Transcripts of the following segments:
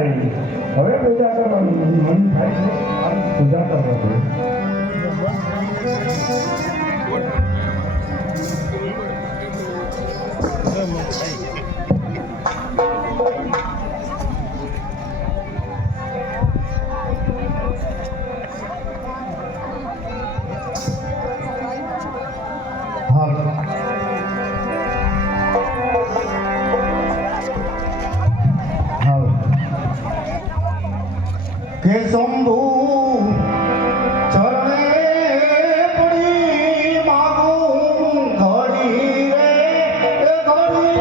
રહી. હવે પૂજા કરવાનું મન થાય છે આ પૂજા કરવાનું. કે શંભુ ચરણે પડી માગું ઘડી રે ઘડી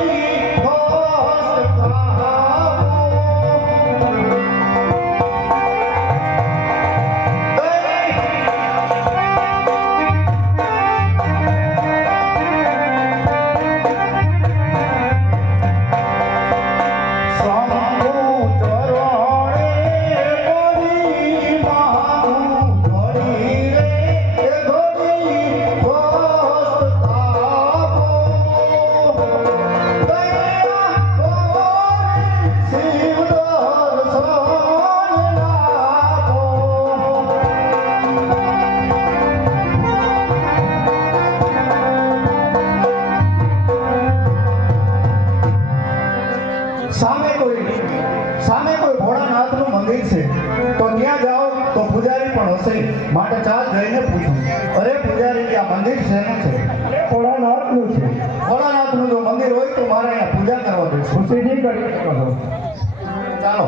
સામે કોઈ ભોળાનાથનું મંદિર છે તો ત્યાં જાઓ તો પૂજારી પણ હશે માટે ચાલ જઈને પૂછું. અરે પૂજારી આ મંદિર શેનું છે? ભોળાનાથનું છે. ભોળાનાથનું જો મંદિર હોય તો મારે અહીંયા પૂજા કરવા દે. ખુશીથી કરી શકો છો. ચાલો.